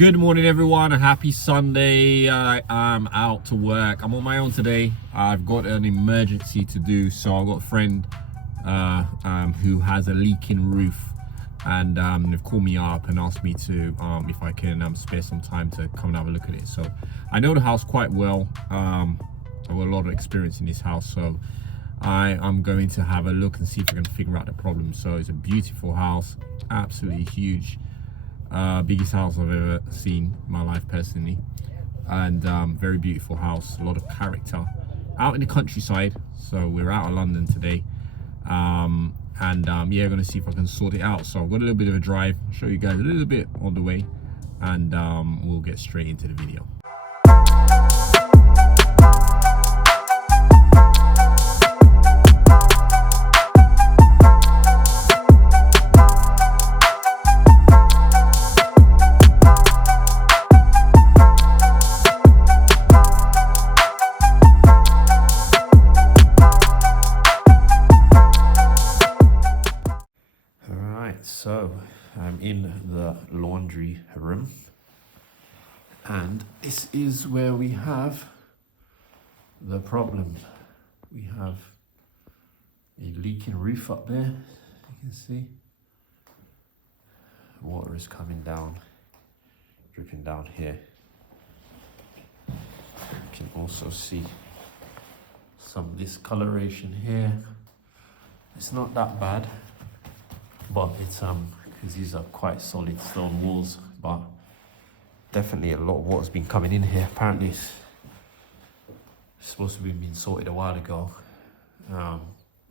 Good morning, everyone. A happy Sunday. I'm out to work. I'm on my own today. I've got an emergency to do, so I've got a friend who has a leaking roof, and they've called me up and asked me to if I can spare some time to come and have a look at it. So I know the house quite well. I've got a lot of experience in this house, so I'm going to have a look and see if I can figure out the problem. So it's a beautiful house, absolutely huge. Biggest house I've ever seen in my life personally, and very beautiful house, a lot of character, out in the countryside. So we're out of London today, yeah, gonna see if I can sort it out. So I've got a little bit of a drive. I'll show you guys a little bit on the way, and we'll get straight into the video. So I'm in the laundry room, and this is where we have the problem. We have a leaking roof up there. You can see water is coming down, dripping down here. You can also see some discoloration here. It's not that bad, but it's because these are quite solid stone walls, but definitely a lot of water's been coming in here. Apparently it's supposed to be being sorted a while ago.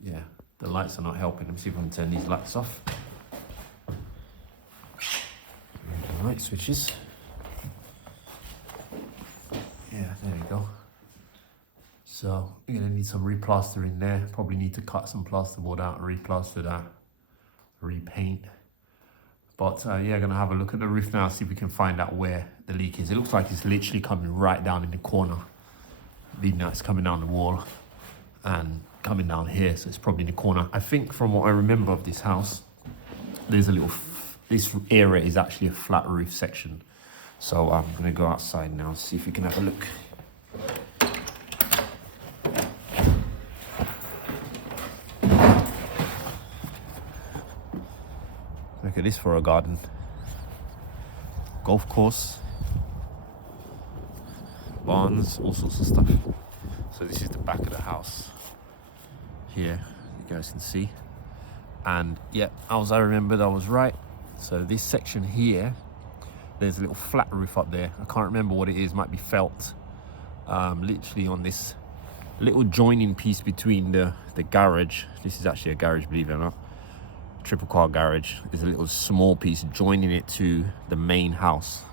Yeah, the lights are not helping. Let me see if I can turn these lights off. The light switches. Yeah, there we go. So we're gonna need some replastering there. Probably need to cut some plasterboard out and replaster that, repaint. But yeah, gonna have a look at the roof now, see if we can find out where the leak is. It looks like it's literally coming right down in the corner. Leading out, it's coming down the wall and coming down here, so it's probably in the corner. I think from what I remember of this house, there's a little, this area is actually a flat roof section. So I'm gonna go outside now and see if we can have a look. Look at this for a garden. Golf course, barns, all sorts of stuff. So this is the back of the house here, you guys can see. And yeah, as I remembered, I was right. So this section here, there's a little flat roof up there. I can't remember what it is, might be felt. Literally on this little joining piece between the garage. This is actually a garage, believe it or not. Triple car garage. There's a little small piece joining it to the main house,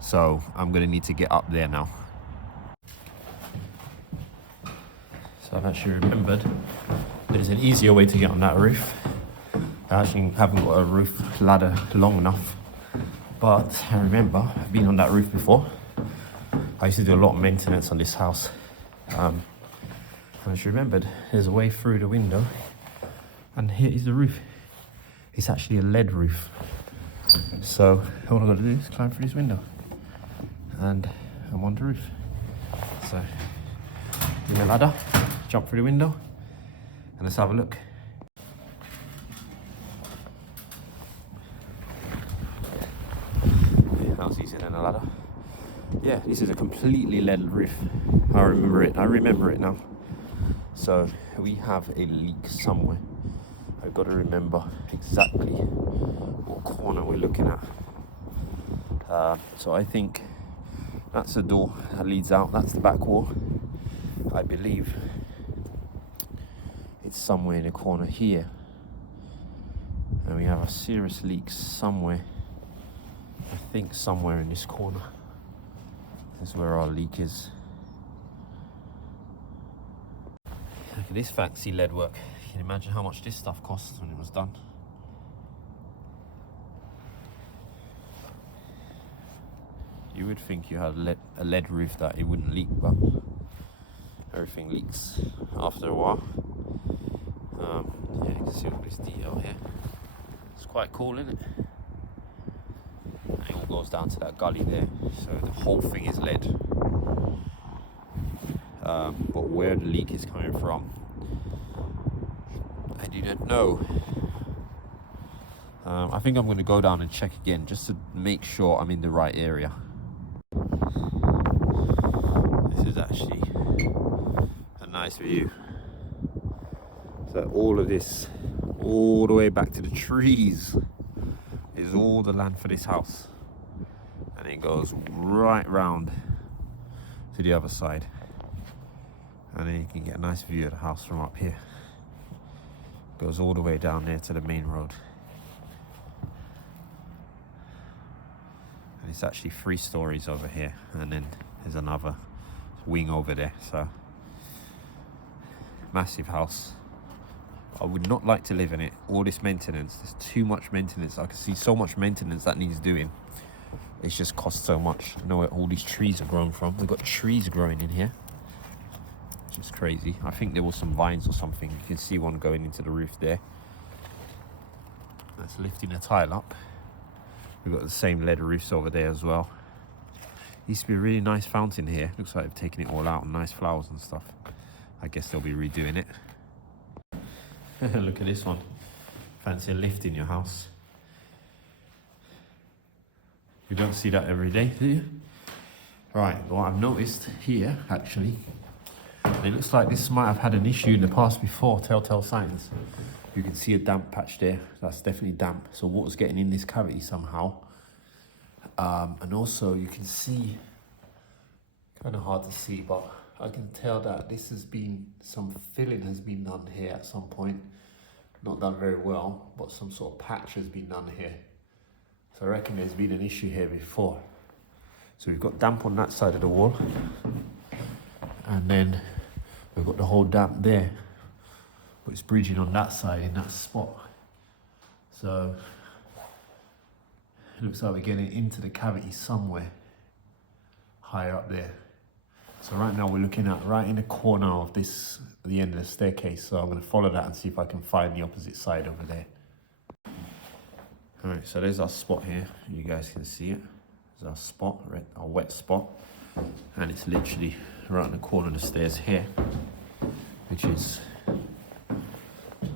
so I'm gonna need to get up there now. So I've actually remembered there's an easier way to get on that roof. I actually haven't got a roof ladder long enough, but I remember I've been on that roof before. I used to do a lot of maintenance on this house. I actually remembered there's a way through the window, and here is the roof. It's actually a lead roof. So all I've got to do is climb through this window, and I'm on the roof. So give me a ladder, jump through the window, and let's have a look. That was easier than a ladder. Yeah, this is a completely lead roof. I remember it now. So we have a leak somewhere. I've got to remember exactly what corner we're looking at. So I think that's the door that leads out. That's the back wall. I believe it's somewhere in the corner here. And we have a serious leak somewhere. I think somewhere in this corner. That's where our leak is. Look at this fancy lead work. You can imagine how much this stuff cost when it was done. You would think you had a lead roof that it wouldn't leak, but everything leaks after a while. Yeah, you can see all this detail here. It's quite cool, isn't it? Ain't all goes down to that gully there. So the whole thing is lead. But where the leak is coming from, I do not know. I think I'm going to go down and check again just to make sure I'm in the right area. This is actually a nice view. So all of this, all the way back to the trees, is all the land for this house. And it goes right round to the other side. And then you can get a nice view of the house from up here. Goes all the way down there to the main road. And it's actually 3 stories over here, and then there's another wing over there. So massive house. I would not like to live in it. All this maintenance, there's too much maintenance. I can see so much maintenance that needs doing. It's just cost so much. I know where all these trees are growing from. We've got trees growing in here. It's just crazy. I think there was some vines or something. You can see one going into the roof there. That's lifting a tile up. We've got the same lead roofs over there as well. Used to be a really nice fountain here. Looks like they've taken it all out, and nice flowers and stuff. I guess they'll be redoing it. Look at this one. Fancy a lift in your house. You don't see that every day, do you? Right, what I've noticed here, actually, it looks like this might have had an issue in the past before, telltale signs. You can see a damp patch there. That's definitely damp. So water's getting in this cavity somehow. And also you can see, kind of hard to see, but I can tell that this has been, some filling has been done here at some point. Not done very well, but some sort of patch has been done here. So I reckon there's been an issue here before. So we've got damp on that side of the wall. And then we've got the whole damp there. But it's bridging on that side in that spot. So it looks like we're getting into the cavity somewhere higher up there. So right now we're looking at right in the corner of this, the end of the staircase. So I'm going to follow that and see if I can find the opposite side over there. All right, so there's our spot here. You guys can see it. There's our spot, our wet spot. And it's literally right in the corner of the stairs here, which is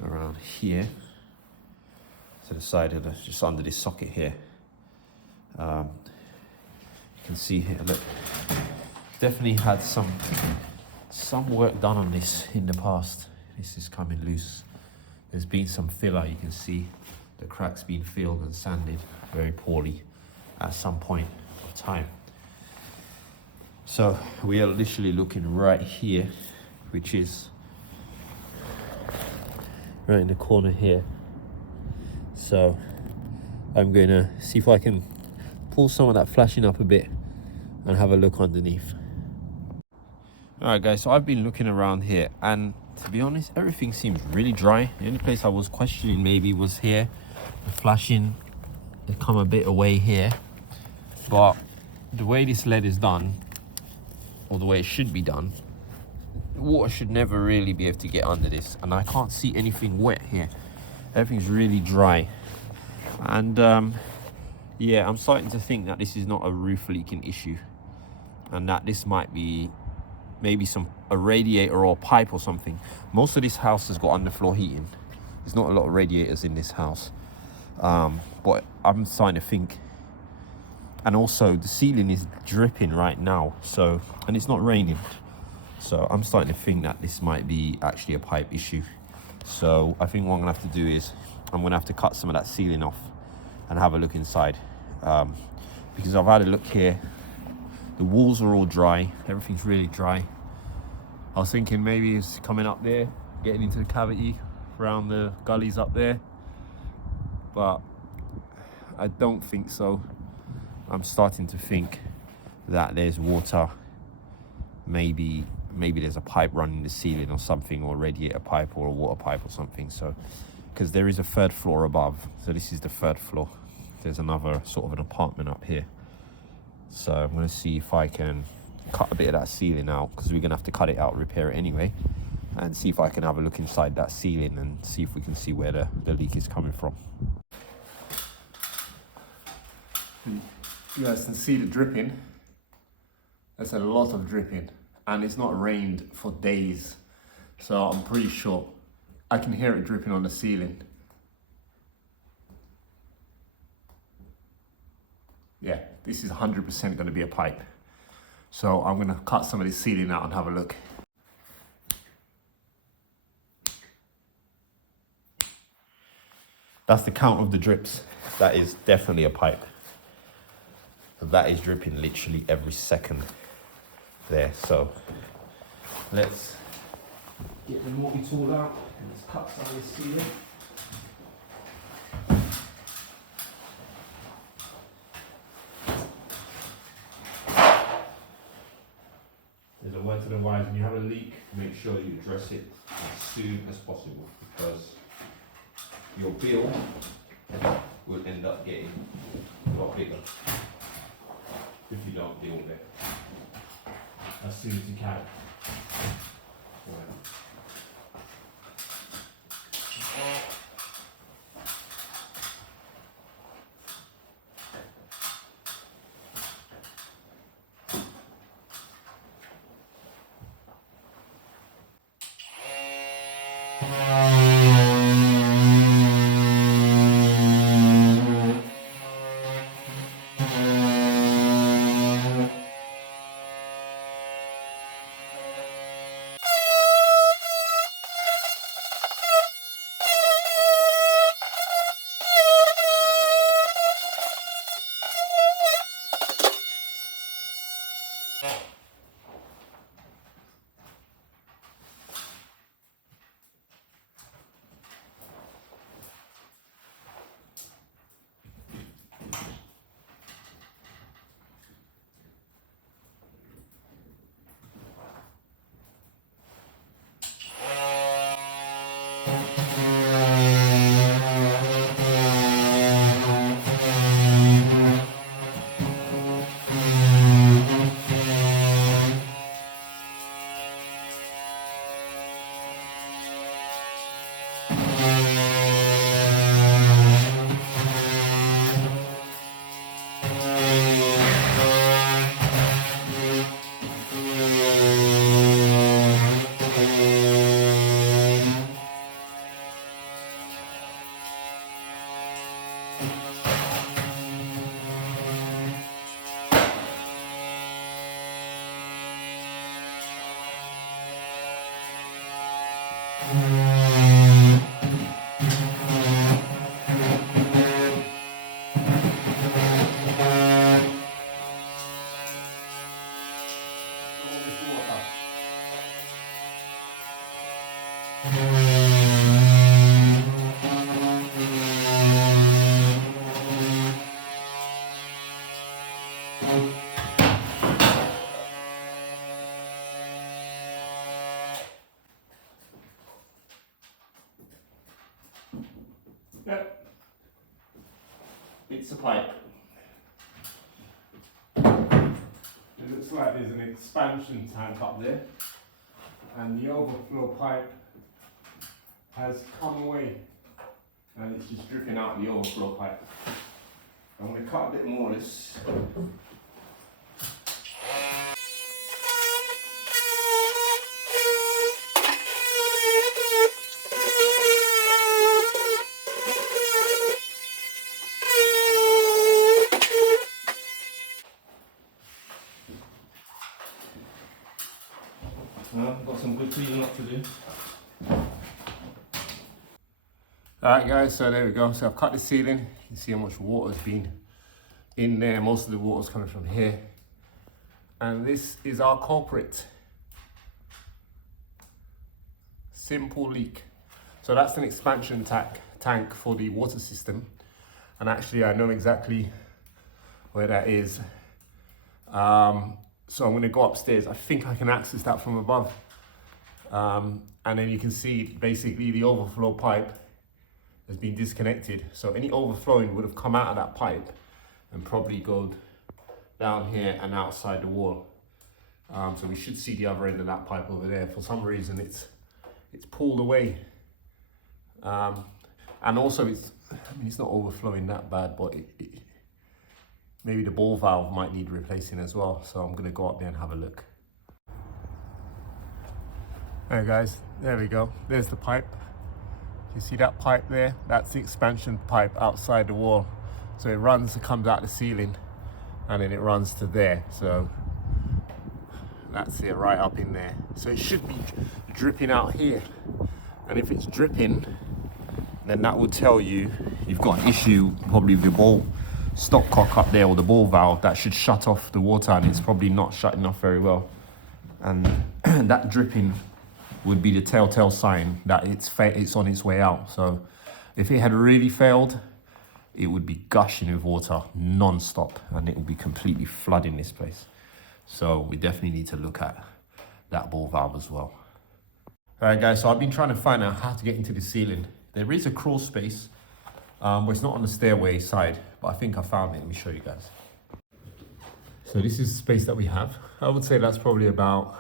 around here. To the side of the, just under this socket here. You can see here, look. Definitely had some work done on this in the past. This is coming loose. There's been some filler. You can see the cracks being filled and sanded very poorly at some point of time. So we are literally looking right here, which is right in the corner here. So I'm going to see if I can pull some of that flashing up a bit and have a look underneath. Alright guys, so I've been looking around here, and to be honest, everything seems really dry. The only place I was questioning maybe was here. The flashing had come a bit away here, but the way this lead is done, or the way it should be done, water should never really be able to get under this, and I can't see anything wet here. Everything's really dry. And yeah, I'm starting to think that this is not a roof leaking issue, and that this might be maybe a radiator or pipe or something. Most of this house has got underfloor heating. There's not a lot of radiators in this house, but I'm starting to think. And also the ceiling is dripping right now, so, and it's not raining, so I'm starting to think that this might be actually a pipe issue. So I think what I'm gonna have to do is I'm gonna have to cut some of that ceiling off and have a look inside, because I've had a look here. The walls are all dry. Everything's really dry. I was thinking maybe it's coming up there, getting into the cavity around the gullies up there, but I don't think so. I'm starting to think that there's water. Maybe there's a pipe running the ceiling or something, or a radiator pipe or a water pipe or something. So, because there is a 3rd floor above. So this is the 3rd floor. There's another sort of an apartment up here. So I'm going to see if I can cut a bit of that ceiling out, because we're going to have to cut it out, repair it anyway, and see if I can have a look inside that ceiling and see if we can see where the leak is coming from. You guys can see the dripping. There's a lot of dripping, and it's not rained for days. So I'm pretty sure I can hear it dripping on the ceiling. Yeah, this is 100% going to be a pipe. So I'm going to cut some of this ceiling out and have a look. That's the count of the drips. That is definitely a pipe. That is dripping literally every second there. So let's get the multi-tool out and let's cut some of this ceiling. There's a word to the wise: when you have a leak, make sure you address it as soon as possible, because your bill will end up getting a lot bigger if you don't deal with it as soon as you can. Right. Yep, it's a pipe. It looks like there's an expansion tank up there, and the overflow pipe has come away and it's just dripping out the overflow pipe. I'm going to cut a bit more of this. Got some good cleaning up to do. Alright guys, so there we go. So I've cut the ceiling. You can see how much water's been in there. Most of the water's coming from here. And this is our culprit. Simple leak. So that's an expansion tank for the water system. And actually I know exactly where that is. So I'm going to go upstairs. I think I can access that from above. And then you can see basically the overflow pipe has been disconnected. So any overflowing would have come out of that pipe and probably go down here and outside the wall. So we should see the other end of that pipe over there. For some reason it's pulled away. And also it's not overflowing that bad, but maybe the ball valve might need replacing as well. So I'm gonna go up there and have a look. Alright guys, there we go. There's the pipe. You see that pipe there? That's the expansion pipe outside the wall. So it runs, it comes out the ceiling, and then it runs to there. So that's it, right up in there. So it should be dripping out here. And if it's dripping, then that will tell you you've got an issue probably with your ball stopcock up there, or the ball valve that should shut off the water, and it's probably not shutting off very well. And that dripping would be the telltale sign that it's on its way out. So if it had really failed, it would be gushing with water non-stop, and it would be completely flooding this place. So we definitely need to look at that ball valve as well. All right guys, so I've been trying to find out how to get into the ceiling. There is a crawl space, but it's not on the stairway side, but I think I found it. Let me show you guys. So this is the space that we have. I would say that's probably about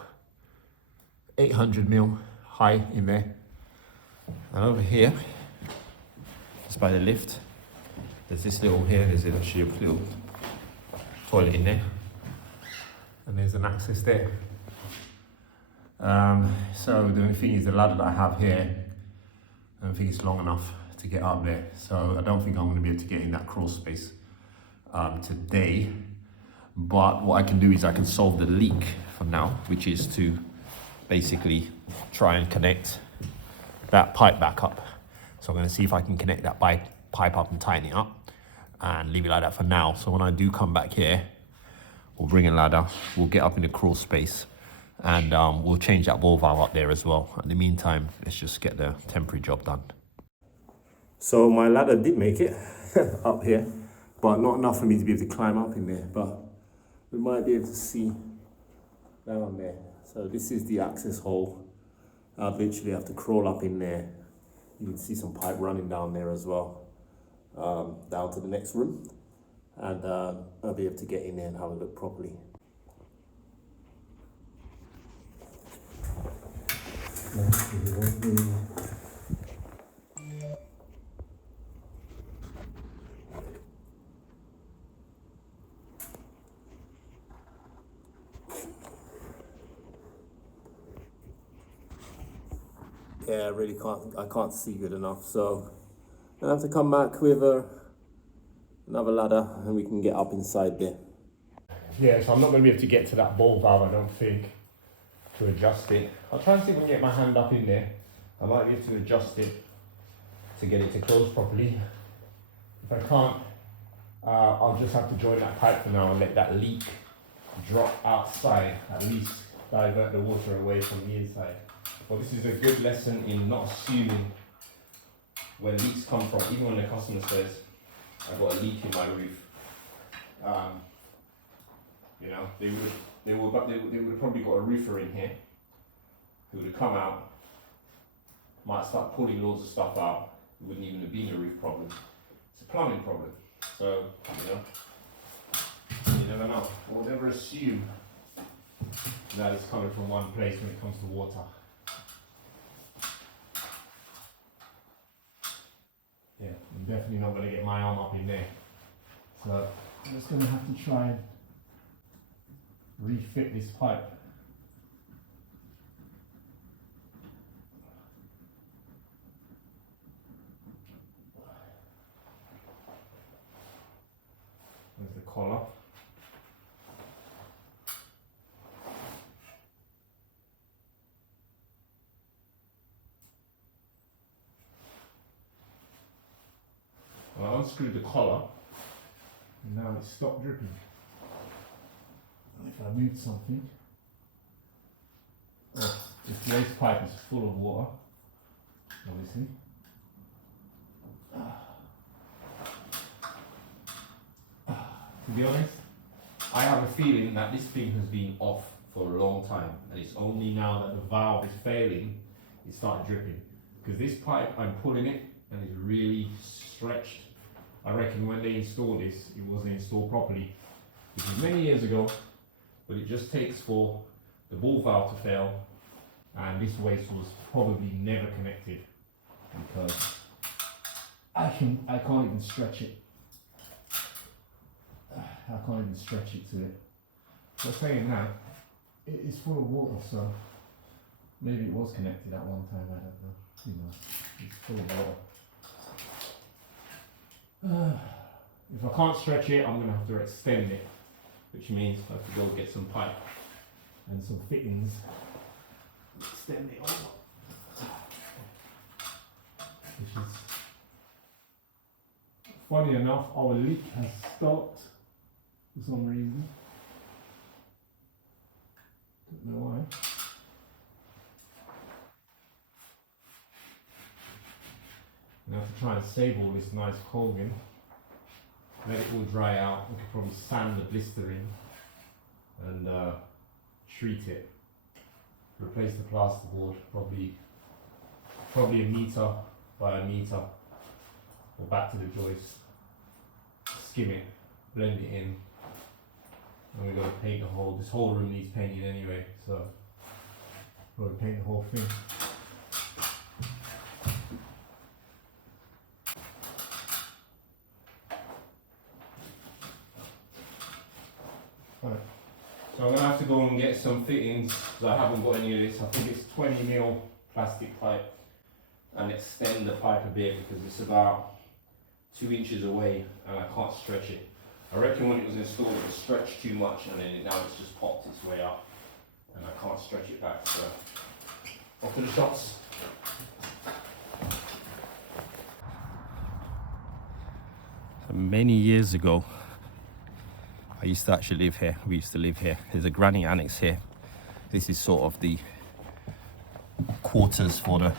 800 mil high in there. And over here, just by the lift, there's this little here, there's actually a little toilet in there. And there's an access there. So the only thing is the ladder that I have here, I don't think it's long enough to get up there. So I don't think I'm gonna be able to get in that crawl space today. But what I can do is I can solve the leak for now, which is to basically try and connect that pipe back up. So I'm going to see if I can connect that pipe up and tighten it up and leave it like that for now. So when I do come back here, we'll bring a ladder, we'll get up in the crawl space, and we'll change that ball valve up there as well. In the meantime, let's just get the temporary job done. So my ladder did make it up here, but not enough for me to be able to climb up in there, but we might be able to see down there. So this is the access hole. I'll literally have to crawl up in there. You can see some pipe running down there as well, down to the next room. And I'll be able to get in there and have a look properly. Yeah, I really can't see good enough, so I'll have to come back with another ladder and we can get up inside there. Yeah, so I'm not going to be able to get to that ball valve, I don't think, to adjust it. I'll try and see if I can get my hand up in there. I might be able to adjust it to get it to close properly. If I can't, I'll just have to join that pipe for now and let that leak drop outside, at least divert the water away from the inside. Well, this is a good lesson in not assuming where leaks come from. Even when the customer says, I've got a leak in my roof, you know, they would have probably got a roofer in here who would have come out, might start pulling loads of stuff out. It wouldn't even have been a roof problem. It's a plumbing problem. So, you never know. We'll never assume that it's coming from one place when it comes to water. Yeah, I'm definitely not going to get my arm up in there. So I'm just going to have to try and refit this pipe. There's the collar. Well, I unscrewed the collar and now it's stopped dripping. And if I moved something, if the waste pipe is full of water, obviously. To be honest, I have a feeling that this thing has been off for a long time, and it's only now that the valve is failing, it started dripping. Because this pipe, I'm pulling it, and it's really stretched. I reckon when they installed this, it wasn't installed properly. This was many years ago, but it just takes for the ball valve to fail, and this waste was probably never connected because I can't even stretch it. I can't even stretch it to it. But saying that, it is full of water, so maybe it was connected at one time, I don't know. Who knows? It's full of water. If I can't stretch it, I'm going to have to extend it, which means I have to go get some pipe and some fittings. Extend it over. Which is, funny enough, our leak has stopped for some reason. Don't know why. I have to try and save all this nice coaling. Let it all dry out. We could probably sand the blistering and treat it. Replace the plasterboard, probably a meter by a meter, or back to the joist. Skim it, blend it in, and we've got to paint the whole. This whole room needs painting anyway, so we've got to paint the whole thing. Right. So I'm going to have to go and get some fittings because I haven't got any of this. I think it's 20mm plastic pipe, and extend the pipe a bit because it's about 2 inches away and I can't stretch it. I reckon when it was installed it was stretched too much, and then now it's just popped its way up and I can't stretch it back. So off to the shops. Many years ago, I used to actually live here. We used to live here. There's a granny annex here. This is sort of the quarters for the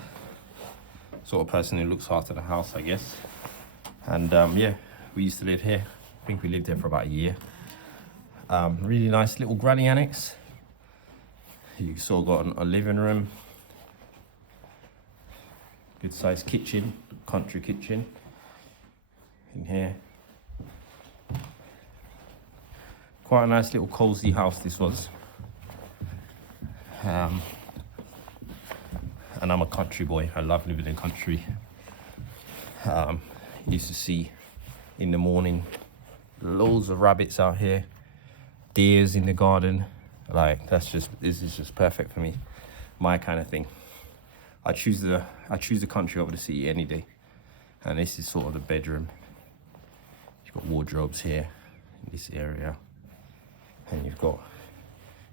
sort of person who looks after the house, I guess. And yeah, we used to live here. I think we lived here for about a year. Really nice little granny annex. You sort of got a living room, good sized kitchen, country kitchen in here. Quite a nice little cozy house this was. And I'm a country boy. I love living in country. Used to see in the morning loads of rabbits out here, deers in the garden. Like this is just perfect for me, my kind of thing. I choose the country over the city any day. And this is sort of the bedroom. You've got wardrobes here in this area. And you've got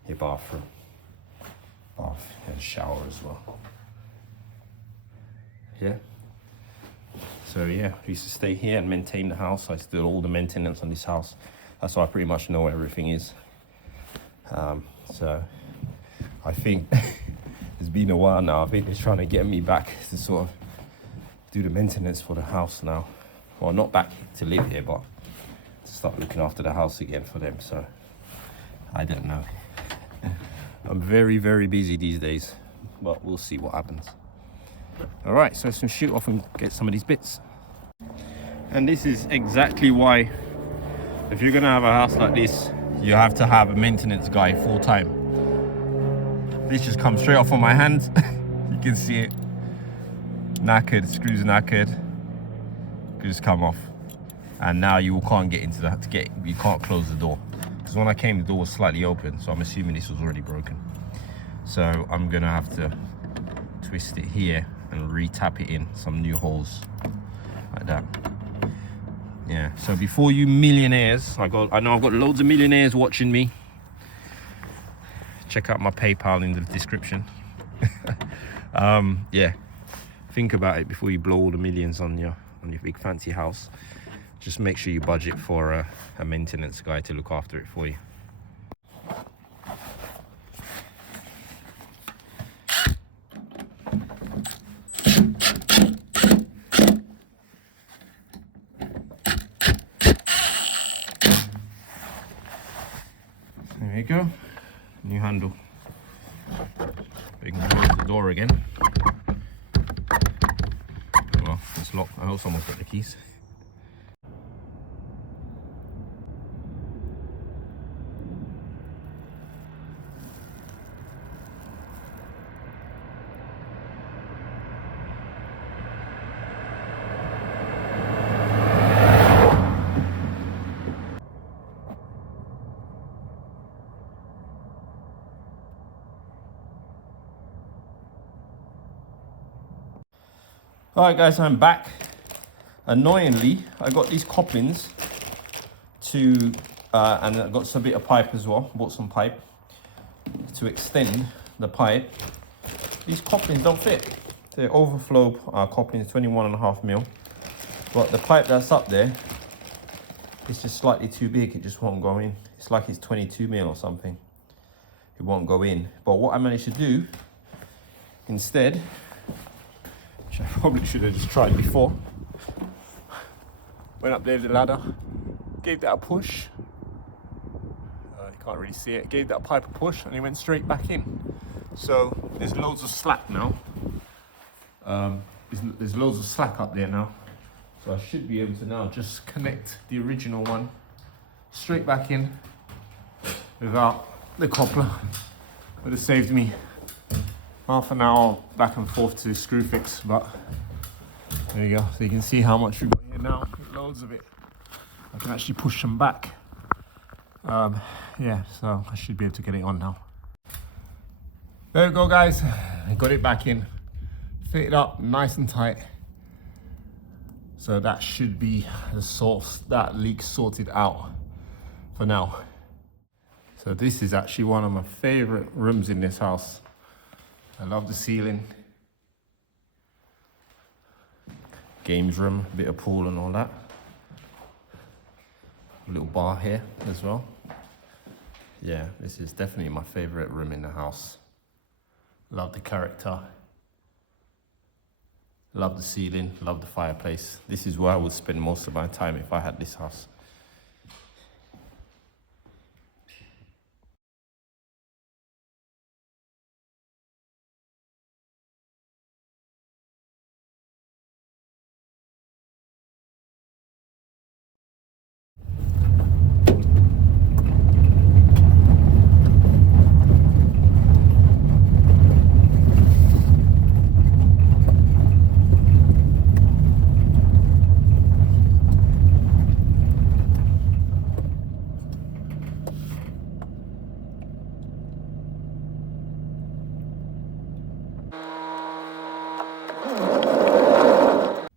your bath and shower as well. Yeah. So yeah, I used to stay here and maintain the house. I used to do all the maintenance on this house. That's why I pretty much know where everything is. So I think it's been a while now. I think they're trying to get me back to sort of do the maintenance for the house now. Well, not back to live here, but to start looking after the house again for them. So I don't know. I'm very, very busy these days, but we'll see what happens. All right, so let's shoot off and get some of these bits. And this is exactly why, if you're gonna have a house like this, you have to have a maintenance guy full time. This just comes straight off on my hands. You can see it. Knackered, screws knackered. Could just come off. And now you can't get into that. You can't close the door. Because when I came, the door was slightly open, so I'm assuming this was already broken. So I'm gonna have to twist it here and re-tap it in some new holes like that. Yeah, so before you millionaires, I know I've got loads of millionaires watching me. Check out my PayPal in the description. Yeah, think about it before you blow all the millions on your big fancy house. Just make sure you budget for a maintenance guy to look after it for you. There you go, new handle. We can close the door again. Well, it's locked. I hope someone's got the keys. All right, guys, I'm back. Annoyingly, I got these couplings to, and I got some bit of pipe as well. Bought some pipe to extend the pipe. These couplings don't fit. They're overflow couplings, 21.5 mil. But the pipe that's up there, it's just slightly too big. It just won't go in. It's like it's 22 mil or something. It won't go in. But what I managed to do instead, which I probably should have just tried before, went up there with the ladder, gave that a push. You can't really see it. Gave that pipe a push and it went straight back in. So there's loads of slack now. There's loads of slack up there now. So I should be able to now just connect the original one straight back in without the coupler. Would have saved me half an hour back and forth to screw fix, but there you go. So you can see how much we've got here now. Loads of it. I can actually push them back. Yeah, so I should be able to get it on now. There we go, guys. I got it back in. Fit it up nice and tight. So that should be the source, that leak sorted out for now. So this is actually one of my favorite rooms in this house. I love the ceiling. Games room, a bit of pool and all that. A little bar here as well. Yeah, this is definitely my favorite room in the house. Love the character. Love the ceiling, love the fireplace. This is where I would spend most of my time if I had this house.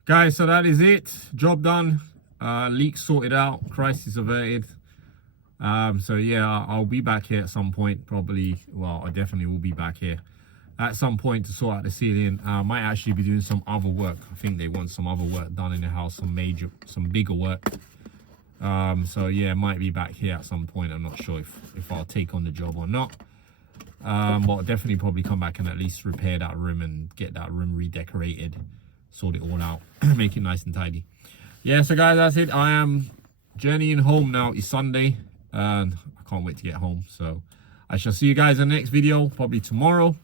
Guys, so that is it. Job done. Leak sorted out. Crisis averted. So yeah, I'll be back here at some point. Probably, well, I definitely will be back here at some point to sort out the ceiling. Might actually be doing some other work. I think they want some other work done in the house, some bigger work. So yeah, might be back here at some point. I'm not sure if I'll take on the job or not. But I'll definitely probably come back and at least repair that room and get that room redecorated. Sort it all out, make it nice and tidy. Yeah, so guys, that's it. I am journeying home now. It's Sunday and I can't wait to get home. So I shall see you guys in the next video, probably tomorrow.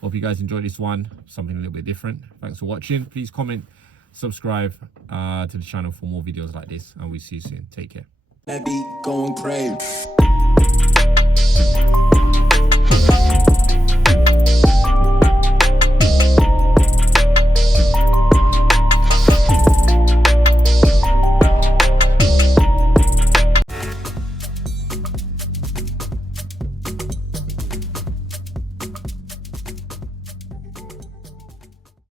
Hope you guys enjoyed this one, something a little bit different. Thanks for watching. Please comment, subscribe to the channel for more videos like this, and we'll see you soon. Take care. That beat going crazy.